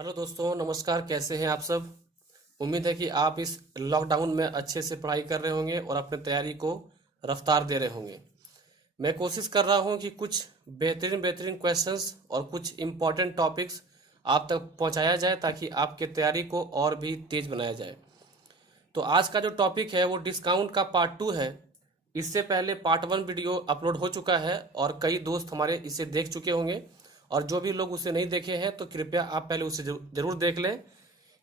Hello दोस्तों, नमस्कार। कैसे हैं आप सब? उम्मीद है कि आप इस लॉकडाउन में अच्छे से पढ़ाई कर रहे होंगे और अपने तैयारी को रफ्तार दे रहे होंगे। मैं कोशिश कर रहा हूं कि कुछ बेहतरीन बेहतरीन क्वेश्चंस और कुछ इम्पोर्टेंट टॉपिक्स आप तक पहुंचाया जाए ताकि आपके तैयारी को और भी तेज बनाया जाए। तो आज का जो टॉपिक है वो डिस्काउंट का पार्ट 2 है। इससे पहले पार्ट 1 वीडियो अपलोड हो चुका है और कई दोस्त हमारे इसे देख चुके होंगे, और जो भी लोग उसे नहीं देखे हैं तो कृपया आप पहले उसे जरूर देख लें,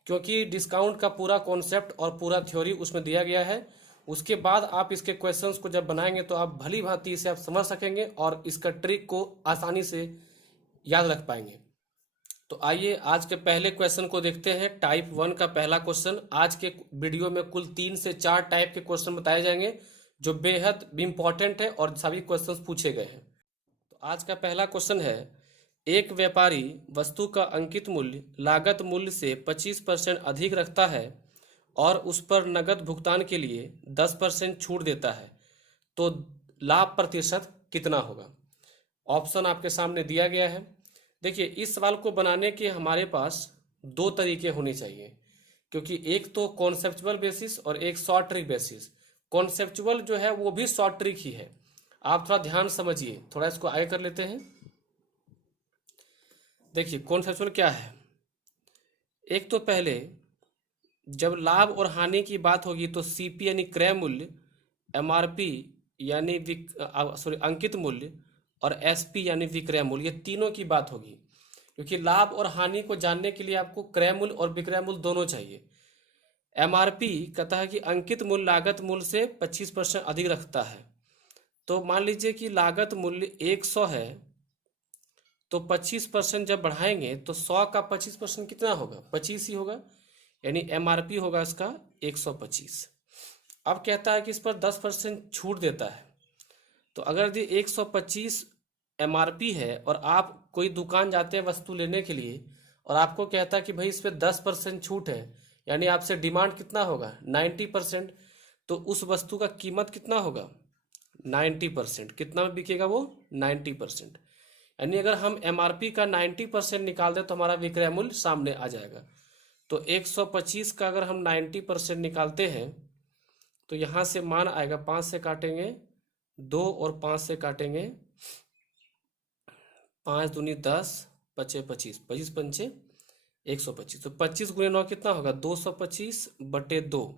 क्योंकि डिस्काउंट का पूरा कॉन्सेप्ट और पूरा थ्योरी उसमें दिया गया है। उसके बाद आप इसके क्वेश्चंस को जब बनाएंगे तो आप भली भांति इसे आप समझ सकेंगे और इसका ट्रिक को आसानी से याद रख पाएंगे। तो आइए आज के पहले क्वेश्चन को देखते हैं। टाइप 1 का पहला क्वेश्चन। आज के वीडियो में कुल 3 से 4 टाइप के क्वेश्चन बताए जाएंगे जो बेहद इंपॉर्टेंट है और सभी क्वेश्चंस पूछे गए हैं। तो आज का पहला क्वेश्चन है, एक व्यापारी वस्तु का अंकित मूल्य लागत मूल्य से 25% अधिक रखता है और उस पर नकद भुगतान के लिए 10% छूट देता है, तो लाभ प्रतिशत कितना होगा? ऑप्शन आपके सामने दिया गया है। देखिए, इस सवाल को बनाने के हमारे पास दो तरीके होने चाहिए, क्योंकि एक तो कॉन्सेप्चुअल बेसिस और एक शॉर्ट ट्रिक बेसिस। कॉन्सेप्चुअल जो है वो भी शॉर्ट ट्रिक ही है। आप थोड़ा ध्यान समझिए, थोड़ा इसको आगे कर लेते हैं। देखिए कॉन्सेप्चुअल क्या है। एक तो पहले जब लाभ और हानि की बात होगी तो सीपी यानी क्रय मूल्य, एमआरपी यानी अंकित मूल्य, और एसपी यानी विक्रय मूल्य, ये तीनों की बात होगी। क्योंकि लाभ और हानि को जानने के लिए आपको क्रय मूल्य और विक्रय मूल्य दोनों चाहिए। एमआरपी कहता है कि अंकित मूल्य लागत मूल्य से 25% अधिक रखता है। तो मान लीजिए कि लागत मूल्य 100 है, तो 25% जब बढ़ाएंगे तो 100 का 25% कितना होगा? 25 ही होगा, यानी एमआरपी होगा इसका 125। अब कहता है कि इस पर 10% छूट देता है। तो अगर यदि 125 एमआरपी है और आप कोई दुकान जाते हैं वस्तु लेने के लिए और आपको कहता है कि भाई इस पर 10% छूट है, यानी आपसे डिमांड कितना होगा? 90%। तो उस वस्तु का कीमत कितना होगा? 90%। कितना में बिकेगा वो? 90%। यानी अगर हम एमआरपी का 90% निकाल दें तो हमारा विक्रय मूल्य सामने आ जाएगा। तो 125 का अगर हम 90% निकालते हैं तो यहाँ से मान आएगा, 5 से काटेंगे 2 और 5 से काटेंगे 5 दूनी 10, 5 25, 25 पंचे 125। तो 25 गुने 9 कितना होगा? 225/2।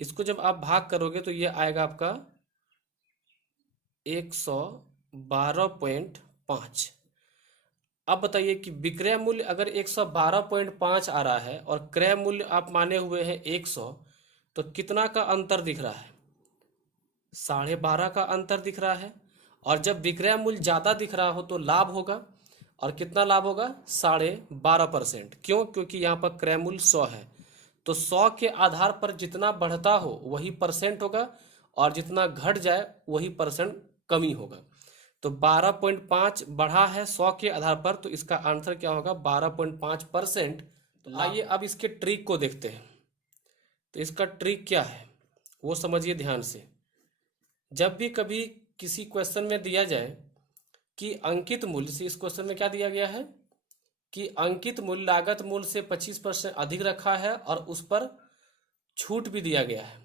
इसको जब आप भाग करोगे तो ये आएगा आपका 112.5। अब बताइए कि विक्रय मूल्य अगर 112.5 आ रहा है और क्रय मूल्य आप माने हुए हैं 100, तो कितना का अंतर दिख रहा है? 12.5 का अंतर दिख रहा है। और जब विक्रय मूल्य ज़्यादा दिख रहा हो तो लाभ होगा। और कितना लाभ होगा? 12.5%। क्यों? क्योंकि यहाँ पर क्रय मूल्य 100 है, तो 100 के आधार पर जितना बढ़ता हो वही परसेंट होगा, और जितना घट जाए वही परसेंट कमी होगा। तो 12.5 बढ़ा है 100 के आधार पर, तो इसका आंसर क्या होगा? 12.5%। तो आइए अब इसके ट्रिक को देखते हैं। तो इसका ट्रिक क्या है वो समझिए ध्यान से। जब भी कभी किसी क्वेश्चन में दिया जाए कि अंकित मूल्य से, इस क्वेश्चन में क्या दिया गया है कि अंकित मूल्य लागत मूल्य से 25% अधिक रखा है और उस पर छूट भी दिया गया है,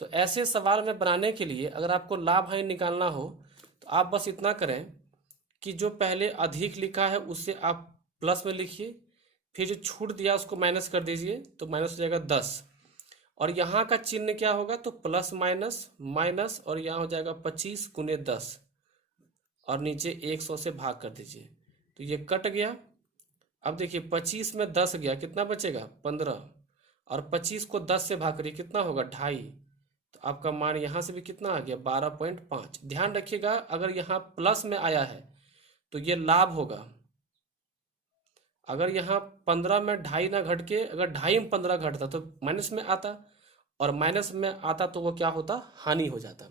तो ऐसे सवाल में बनाने के लिए अगर आपको लाभ हानि निकालना हो तो आप बस इतना करें कि जो पहले अधिक लिखा है उससे आप प्लस में लिखिए, फिर जो छूट दिया उसको माइनस कर दीजिए, तो माइनस हो जाएगा 10। और यहाँ का चिन्ह क्या होगा? तो प्लस माइनस माइनस, और यहाँ हो जाएगा 25 गुने 10, और नीचे 100 से भाग कर दीजिए, तो ये कट गया। अब देखिए 25 में 10 गया, कितना बचेगा? 15। और 25 को 10 से भाग करिए, कितना होगा? 2.5। तो आपका मान यहाँ से भी कितना आ गया? 12.5। ध्यान रखिएगा, अगर यहाँ प्लस में आया है तो ये लाभ होगा। अगर यहाँ 15 में 2.5 ना घट के अगर 2.5 में 15 घटता तो माइनस में आता, और माइनस में आता तो वो क्या होता? हानि हो जाता।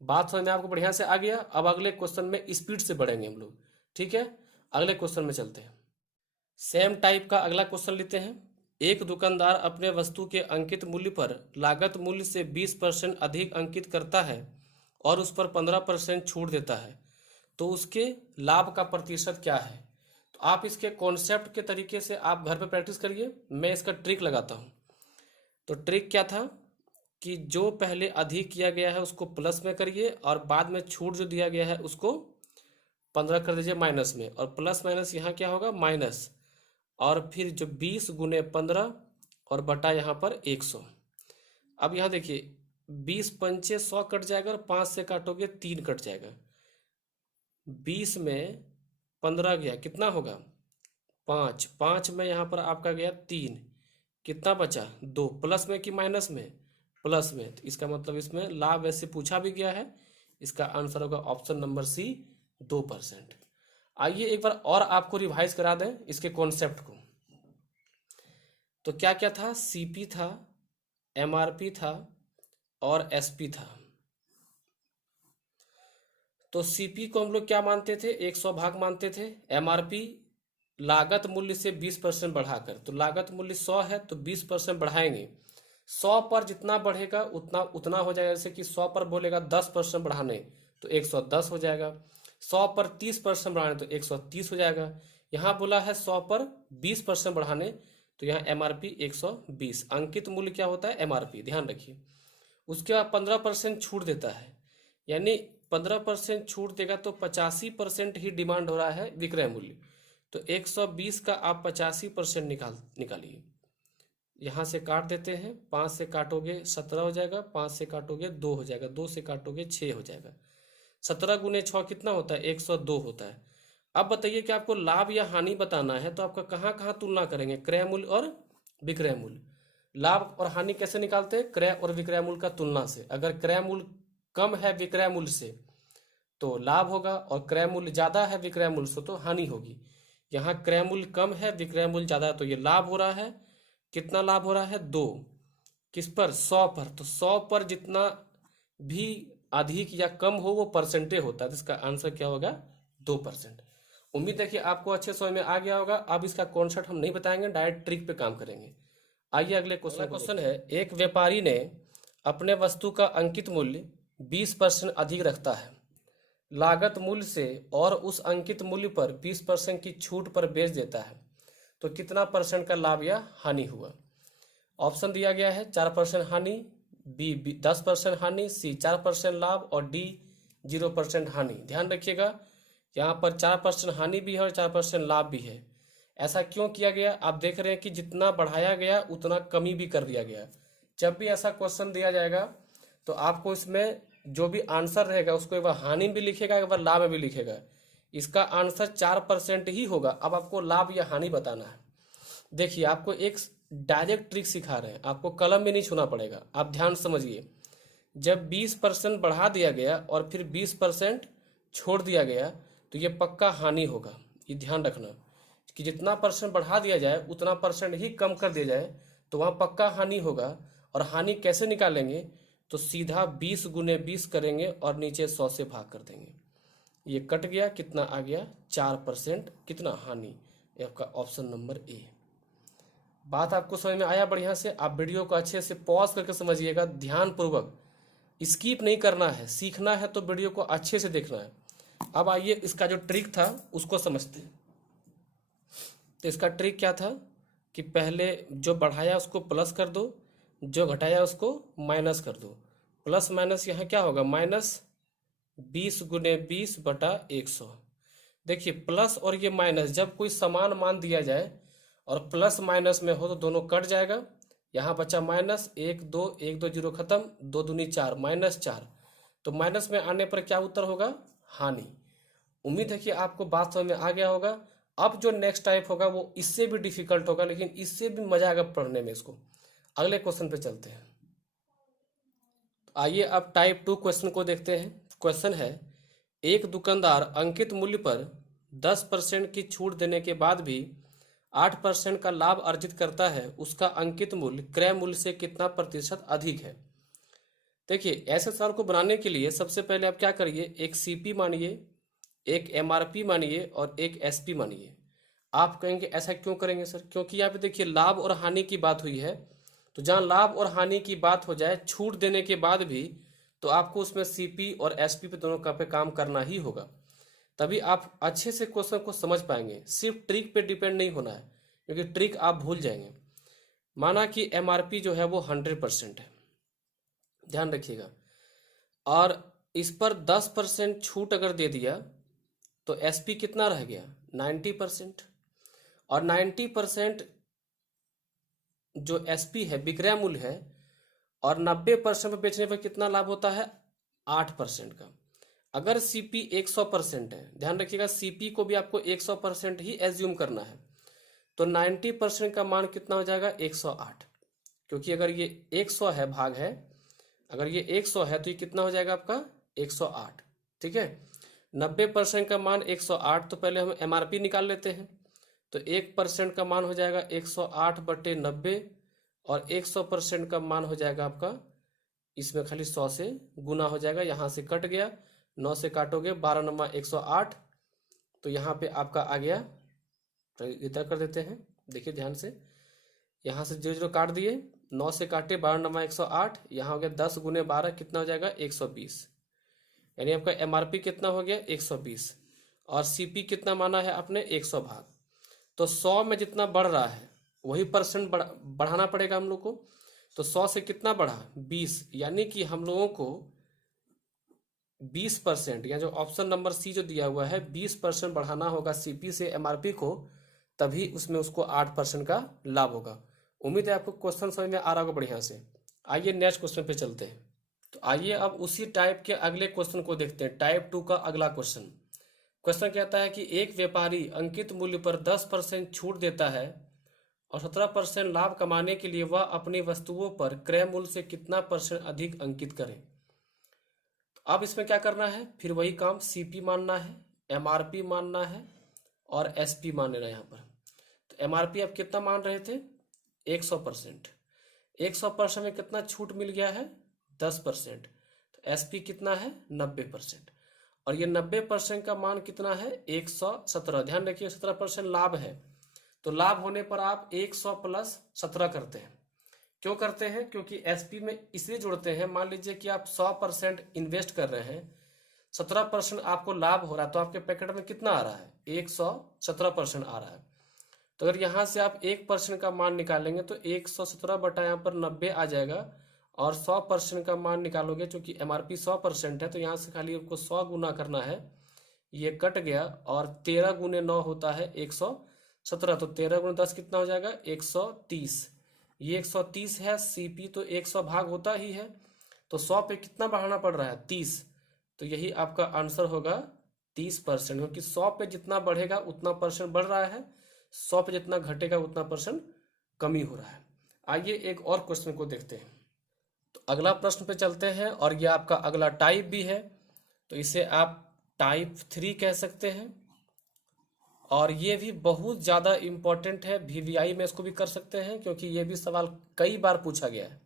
बात समझ में आपको बढ़िया से आ गया। अब अगले क्वेश्चन में स्पीड से बढ़ेंगे हम लोग, ठीक है? अगले क्वेश्चन में चलते हैं। सेम टाइप का अगला क्वेश्चन लेते हैं। एक दुकानदार अपने वस्तु के अंकित मूल्य पर लागत मूल्य से 20% अधिक अंकित करता है और उस पर 15% छूट देता है, तो उसके लाभ का प्रतिशत क्या है? तो आप इसके कॉन्सेप्ट के तरीके से आप घर पे प्रैक्टिस करिए, मैं इसका ट्रिक लगाता हूँ। तो ट्रिक क्या था कि जो पहले अधिक किया गया है उसको प्लस में करिए, और बाद में छूट जो दिया गया है उसको 15 कर दीजिए माइनस में, और प्लस माइनस यहाँ क्या होगा माइनस, और फिर जो 20 गुने 15 और बटा यहाँ पर 100। अब यहाँ देखिए 20 पंचे 100 कट जाएगा, और 5 से काटोगे 3 कट जाएगा। 20 में 15 गया, कितना होगा 5, 5 में यहाँ पर आपका गया 3, कितना बचा 2, प्लस में कि माइनस में, प्लस में। तो इसका मतलब इसमें लाभ वैसे पूछा भी गया है, इसका आंसर होगा ऑप्शन नंबर सी 2%। आइए एक बार और आपको रिवाइज करा दें इसके कॉन्सेप्ट को। तो क्या क्या था, सीपी था, एमआरपी था और एसपी था। तो सीपी को हम लोग क्या मानते थे, 100 भाग मानते थे। एमआरपी लागत मूल्य से 20% बढ़ाकर, तो लागत मूल्य 100 है तो 20% बढ़ाएंगे। 100 पर जितना बढ़ेगा उतना उतना हो जाएगा। जैसे कि 100 पर बोलेगा 10% बढ़ाने तो 110 हो जाएगा। 100 पर 30% बढ़ाने तो 130 हो जाएगा। यहाँ बोला है 100 पर 20% बढ़ाने, तो यहाँ एमआरपी 120। अंकित मूल्य क्या होता है, एमआरपी, ध्यान रखिए। उसके बाद 15% छूट देता है, यानी 15% छूट देगा तो 85% ही डिमांड हो रहा है विक्रय मूल्य। तो 120 का आप 85% निकालिए। यहाँ से काट देते हैं, 5 से काटोगे 17 हो जाएगा, 5 से काटोगे 2 हो जाएगा, 2 से काटोगे 6 हो जाएगा। 17 गुने 6 कितना होता है, 102 होता है। अब बताइए कि आपको लाभ या हानि बताना है, तो आपका कहाँ कहाँ तुलना करेंगे, क्रय मूल्य और विक्रय मूल्य। लाभ और हानि कैसे निकालते हैं, क्रय और विक्रय मूल्य का तुलना से। अगर क्रय मूल्य कम है विक्रय मूल्य से तो लाभ होगा, और क्रय मूल्य ज्यादा है विक्रय मूल्य से तो हानि होगी। यहाँ क्रय मूल्य कम है विक्रय मूल्य ज्यादा है, तो ये लाभ हो रहा है। कितना लाभ हो रहा है, 2। किस पर, 100 पर। तो 100 पर जितना भी अधिक या कम हो वो परसेंटेज होता है, तो इसका आंसर क्या होगा, 2%। उम्मीद है कि आपको अच्छे समझ में आ गया होगा। अब इसका कॉन्सेप्ट हम नहीं बताएंगे, डायरेक्ट ट्रिक पे काम करेंगे। आइए अगले क्वेश्चन है। एक व्यापारी ने अपने वस्तु का अंकित मूल्य 20% अधिक रखता है लागत मूल्य से, और उस अंकित मूल्य पर 20% की छूट पर बेच देता है, तो कितना परसेंट का लाभ या हानि हुआ। ऑप्शन दिया गया है 4% हानि, बी 10% हानि, सी 4% लाभ, और डी 0% हानि। ध्यान रखिएगा यहाँ पर 4% हानि भी है और 4% लाभ भी है। ऐसा क्यों किया गया, आप देख रहे हैं कि जितना बढ़ाया गया उतना कमी भी कर दिया गया। जब भी ऐसा क्वेश्चन दिया जाएगा तो आपको इसमें जो भी आंसर रहेगा उसको एक बार हानि भी लिखेगा, एक बार लाभ भी लिखेगा। इसका आंसर 4% ही होगा। अब आपको लाभ या हानि बताना है। देखिए आपको एक डायरेक्ट ट्रिक सिखा रहे हैं, आपको कलम भी नहीं छूना पड़ेगा। आप ध्यान समझिए, जब 20% बढ़ा दिया गया और फिर 20% छोड़ दिया गया तो ये पक्का हानि होगा। ये ध्यान रखना कि जितना परसेंट बढ़ा दिया जाए उतना परसेंट ही कम कर दिया जाए तो वहाँ पक्का हानि होगा। और हानि कैसे निकालेंगे, तो सीधा 20 गुने 20 करेंगे और नीचे 100 से भाग कर देंगे। ये कट गया, कितना आ गया, 4%, कितना हानि। ये आपका ऑप्शन नंबर ए। बात आपको समझ में आया बढ़िया से। आप वीडियो को अच्छे से पॉज करके समझिएगा, ध्यान पूर्वक, स्किप नहीं करना है। सीखना है तो वीडियो को अच्छे से देखना है। अब आइए इसका जो ट्रिक था उसको समझते हैं। तो इसका ट्रिक क्या था कि पहले जो बढ़ाया उसको प्लस कर दो, जो घटाया उसको माइनस कर दो। प्लस माइनस यहाँ क्या होगा, माइनस 20 गुने 20 बटा 100। देखिए प्लस और ये माइनस जब कोई समान मान दिया जाए और प्लस माइनस में हो तो दोनों कट जाएगा। यहाँ बचा माइनस, 1 2 1 2 0 खत्म, 2 दूनी 4, -4। तो माइनस में आने पर क्या उत्तर होगा, हानि। उम्मीद है कि आपको बात समझ में आ गया होगा। अब जो नेक्स्ट टाइप होगा वो इससे भी डिफिकल्ट होगा, लेकिन इससे भी मजा आएगा पढ़ने में इसको। अगले क्वेश्चन पे चलते हैं। आइए अब टाइप 2 क्वेश्चन को देखते हैं। क्वेश्चन है, एक दुकानदार अंकित मूल्य पर 10% की छूट देने के बाद भी 8% का लाभ अर्जित करता है, उसका अंकित मूल्य क्रय मूल्य से कितना प्रतिशत अधिक है। देखिए ऐसे सवाल को बनाने के लिए सबसे पहले आप क्या करिए, एक सीपी मानिए, एक एमआरपी मानिए और एक एसपी मानिए। आप कहेंगे ऐसा क्यों करेंगे सर, क्योंकि यहाँ पे देखिए लाभ और हानि की बात हुई है, तो जहाँ लाभ और हानि की बात हो जाए छूट देने के बाद भी, तो आपको उसमें सीपी और एसपी पे दोनों का पे काम करना ही होगा। तभी आप अच्छे से क्वेश्चन को समझ पाएंगे। सिर्फ ट्रिक पे डिपेंड नहीं होना है, क्योंकि ट्रिक आप भूल जाएंगे। माना कि एमआरपी जो है वो 100% है, ध्यान रखिएगा, और इस पर 10% छूट अगर दे दिया तो एसपी कितना रह गया, 90%। और 90% जो एसपी है विक्रय मूल्य है, और 90% पर बेचने पर कितना लाभ होता है, 8% का। अगर सीपी 100% है, ध्यान रखिएगा सीपी को भी आपको 100% ही एज्यूम करना है, तो 90% का मान कितना हो जाएगा, 108। क्योंकि अगर ये 100 है भाग है, अगर ये 100 है तो ये कितना हो जाएगा आपका, 108। ठीक है, 90% का मान 108, तो पहले हम एमआरपी निकाल लेते हैं। तो 1% का मान हो जाएगा 108/90, और 100% का मान हो जाएगा आपका, इसमें खाली 100 से गुना हो जाएगा, यहाँ से कट गया, 9 से काटोगे 12 नमा 108, तो यहाँ पे आपका आ गया, तो इधर कर देते हैं, देखिए ध्यान से, यहाँ से 0 0 काट दिए, 9 से काटे 12 नमा 108, यहाँ हो गया 10 गुने 12 कितना हो जाएगा, 120। यानी आपका एमआरपी कितना हो गया, 120, और सीपी कितना माना है आपने, 100 भाग। तो 100 में जितना बढ़ रहा है वही परसेंट बढ़ाना पड़ेगा हम लोग को। तो 100 से कितना बढ़ा, 20, यानी कि हम लोगों को 20%, या जो ऑप्शन नंबर सी जो दिया हुआ है 20% बढ़ाना होगा सीपी से एमआरपी को, तभी उसमें उसको 8% का लाभ होगा। उम्मीद है आपको क्वेश्चन समझ में आ रहा होगा बढ़िया से। आइए नेक्स्ट क्वेश्चन पे चलते हैं। तो आइए अब उसी टाइप के अगले क्वेश्चन को देखते हैं, टाइप 2 का अगला क्वेश्चन। क्वेश्चन कहता है कि एक व्यापारी अंकित मूल्य पर 10% छूट देता है और 17% लाभ कमाने के लिए वह अपनी वस्तुओं पर क्रय मूल्य से कितना परसेंट अधिक अंकित करे। तो अब इसमें क्या करना है, फिर वही काम, सीपी मानना है, एमआरपी मानना है, और एसपी मान लेना है यहाँ पर। तो एमआरपी आप कितना मान रहे थे, 100%। 100% में कितना छूट मिल गया है, 10%। तो एसपी कितना है, 90%। और ये 90% का मान कितना है, 117। ध्यान रखिए 17% लाभ है, तो लाभ होने पर आप 100 + 17 करते हैं। क्यों करते हैं, क्योंकि एसपी में इसलिए जोड़ते हैं, मान लीजिए कि आप 100% इन्वेस्ट कर रहे हैं, 17% आपको लाभ हो रहा है, तो आपके पैकेट में कितना आ रहा है, 117% आ रहा है। तो अगर यहाँ से आप 1% का मान निकालेंगे तो 117 बटा यहाँ पर 90 आ जाएगा, और 100% का मान निकालोगे, चूंकि एमआरपी 100% है, तो यहाँ से खाली आपको 100 गुना करना है, ये कट गया, और 13 गुने 9 होता है 117, तो 13 गुने 10 कितना हो जाएगा, 130। ये 130 है, सीपी तो 100 भाग होता ही है, तो 100 पे कितना बढ़ाना पड़ रहा है, 30। तो यही आपका आंसर होगा 30%, क्योंकि 100 पे जितना बढ़ेगा उतना परसेंट बढ़ रहा है, 100 पे जितना घटेगा उतना परसेंट कमी हो रहा है। आइए एक और क्वेश्चन को देखते हैं। तो अगला प्रश्न पे चलते हैं, और यह आपका अगला टाइप भी है, तो इसे आप टाइप 3 कह सकते हैं, और ये भी बहुत ज़्यादा इम्पोर्टेंट है, वीवीआई में इसको भी कर सकते हैं, क्योंकि ये भी सवाल कई बार पूछा गया है।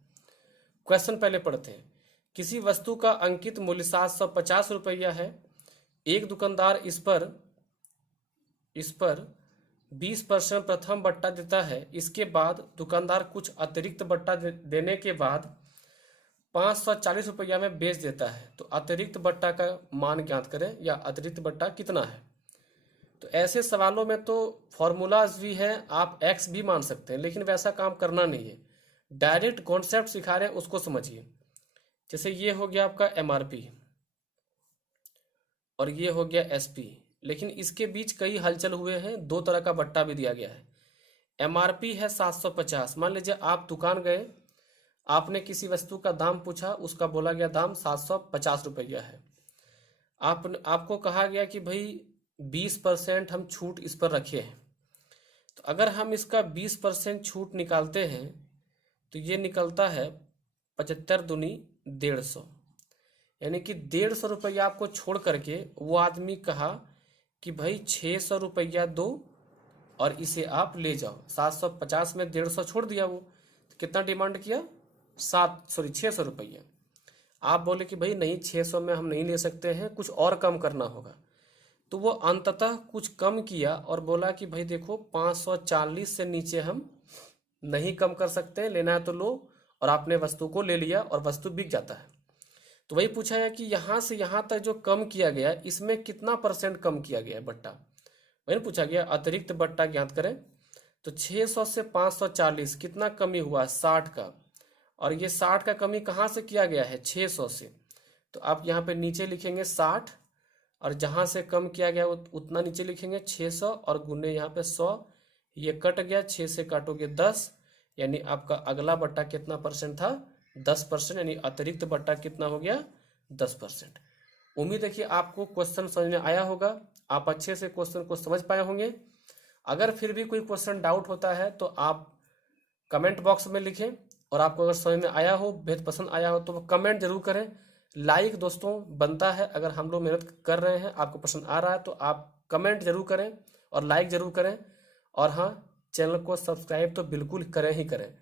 क्वेश्चन पहले पढ़ते हैं। किसी वस्तु का अंकित मूल्य 750 रुपया है, एक दुकानदार इस पर 20% प्रथम बट्टा देता है, इसके बाद दुकानदार कुछ अतिरिक्त बट्टा देने के बाद 540 रुपया में बेच देता है। तो अतिरिक्त बट्टा का मान ज्ञात करें, या अतिरिक्त बट्टा कितना है। तो ऐसे सवालों में तो फॉर्मूलाज भी हैं, आप एक्स भी मान सकते हैं, लेकिन वैसा काम करना नहीं है, डायरेक्ट कॉन्सेप्ट सिखा रहे हैं उसको समझिए। जैसे ये हो गया आपका एमआरपी, और ये हो गया एसपी, लेकिन इसके बीच कई हलचल हुए हैं, दो तरह का बट्टा भी दिया गया है। एमआरपी है 750, मान लीजिए आप दुकान गए, आपने किसी वस्तु का दाम पूछा, उसका बोला गया दाम 750 रुपया है। आपको कहा गया कि भाई 20% हम छूट इस पर रखे हैं। तो अगर हम इसका 20% छूट निकालते हैं तो ये निकलता है 75 दूनी 150, यानी कि 150 रुपया आपको छोड़ करके वो आदमी कहा कि भाई 600 रुपया दो और इसे आप ले जाओ। 750 में 150 छोड़ दिया वो, तो कितना डिमांड किया, 600 रुपया। आप बोले कि भाई नहीं 600 में हम नहीं ले सकते हैं, कुछ और कम करना होगा। तो वो अंततः कुछ कम किया और बोला कि भाई देखो 540 से नीचे हम नहीं कम कर सकते, लेना है तो लो, और आपने वस्तु को ले लिया और वस्तु बिक जाता है। तो वही पूछा है कि यहाँ से यहाँ तक जो कम किया गया इसमें कितना परसेंट कम किया गया है बट्टा, वही ना पूछा गया। अतिरिक्त बट्टा ज्ञात करें। तो 600 से 540 कितना कमी हुआ, 60 का। और ये 60 का कमी कहाँ से किया गया है, 600 से। तो आप यहाँ पे नीचे लिखेंगे 60, और जहाँ से कम किया गया उतना नीचे लिखेंगे 600, और गुने यहाँ पे 100। ये कट गया, 6 से काटोगे 10, यानी आपका अगला बट्टा कितना परसेंट था, 10%। यानी अतिरिक्त बट्टा कितना हो गया, 10%। उम्मीद है कि आपको क्वेश्चन समझ में आया होगा, आप अच्छे से क्वेश्चन को समझ पाए होंगे। अगर फिर भी कोई क्वेश्चन डाउट होता है तो आप कमेंट बॉक्स में लिखें, और आपको अगर समझ में आया हो, बेहद पसंद आया हो, तो कमेंट जरूर करें। लाइक दोस्तों बनता है, अगर हम लोग मेहनत कर रहे हैं, आपको पसंद आ रहा है, तो आप कमेंट जरूर करें और लाइक जरूर करें। और हाँ, चैनल को सब्सक्राइब तो बिल्कुल करें ही करें।